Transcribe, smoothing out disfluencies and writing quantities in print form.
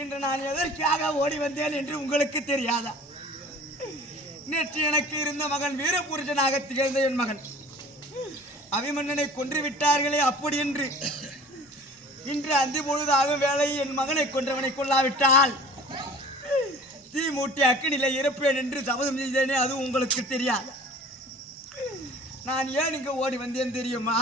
இன்று நான் எதற்காக ஓடி வந்தேன் என்று உங்களுக்கு தெரியாதா? நேற்று எனக்கு இருந்த மகன் வீரபுருஷனாக திகழ்ந்த என் மகன் அபிமன்னனை கொன்று விட்டார்களே, அப்படி என்று இன்று அந்தி பொழுதாகும் வேலை என் மகனை கொன்றவனை கொல்லாவிட்டால் தீ மூட்டி அக்கினிலை இறப்பேன் என்று சபதம் செய்தேனே, அது உங்களுக்கு தெரியாது. நான் ஏன் இங்கு ஓடி வந்தேன் தெரியுமா?